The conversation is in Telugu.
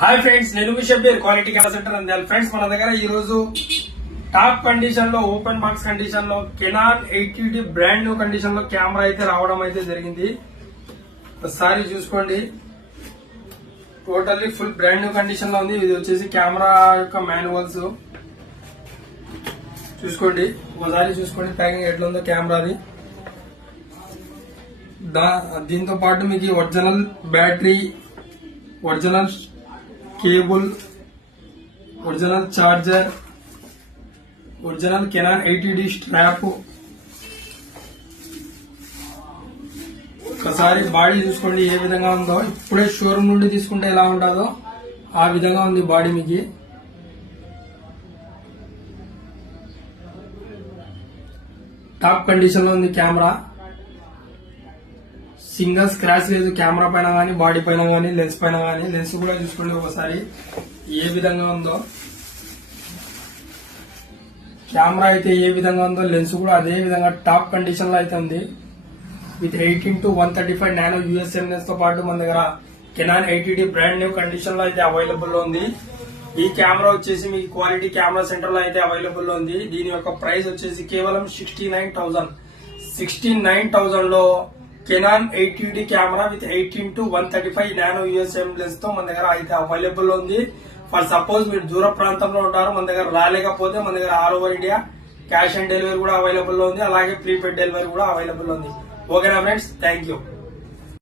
హాయ్ ఫ్రెండ్స్, నేను మీ షబ్బీర్ క్వాలిటీ కెమెరా సెంటర్ అందాలి. ఫ్రెండ్స్, మన దగ్గర ఈ రోజు టాప్ కండిషన్ లో ఓపెన్ బాక్స్ కండిషన్ లో Canon 80D brand new condition లో కెమెరా అయితే రావడం అయితే జరిగింది. ఒకసారి చూసుకోండి, totally full brand new condition లో ఉంది. ఇది వచ్చేసి కెమెరా యొక్క మాన్యువల్స్ చూసుకోండి. ఒకసారి చూసుకోండి ప్యాకింగ్ ఎట్లా ఉందో కెమెరాది. దీంతో పాటు మీకు original battery, original cable, original charger, original Canon 80D strap. ఒకసారి బాడీ చూసుకోండి ఏ విధంగా ఉందో. ఇప్పుడే షోరూమ్ నుండి తీసుకుంటే ఎలా ఉంటుందో ఆ విధంగా ఉంది బాడీ. మీకు టాప్ కండిషన్ లో ఉంది కెమెరా. సింగల్ స్క్రాచ్ లేదు కెమెరా పైన గానీ, బాడీ పైన గానీ, లెన్స్ పైన గానీ. లెన్స్ కూడా చూసుకోండి ఒకసారి ఏ విధంగా ఉందో. కెమెరా అయితే ఏ విధంగా ఉందో లెన్స్ కూడా అదే విధంగా టాప్ కండిషన్ లో అయితే ఉంది. విత్ 18-135 నానో యూఎస్ఎం లెన్స్ తో పాటు మన దగ్గర Canon 80D brand new condition లో అయితే అవైలబుల్ లో ఉంది. ఈ కెమెరా వచ్చేసి మీకు క్వాలిటీ కెమెరా సెంటర్ లో అయితే అవైలబుల్ లో ఉంది. దీని యొక్క ప్రైస్ వచ్చేసి కేవలం 69,000 లో Canon 80D camera with 18-135 nano USM lens తో మన దగ్గర అయితే అవైలబుల్ ఉంది. ఫర్ సపోజ్ మీరు దూర ప్రాంతంలో ఉంటారు, మన దగ్గర రాలేకపోతే మన దగ్గర all over India cash on delivery కూడా అవైలబుల్ లో ఉంది. అలాగే ప్రీపెయిడ్ డెలివరీ కూడా అవైలబుల్ ఉంది. ఓకేనా ఫ్రెండ్స్, థ్యాంక్ యూ.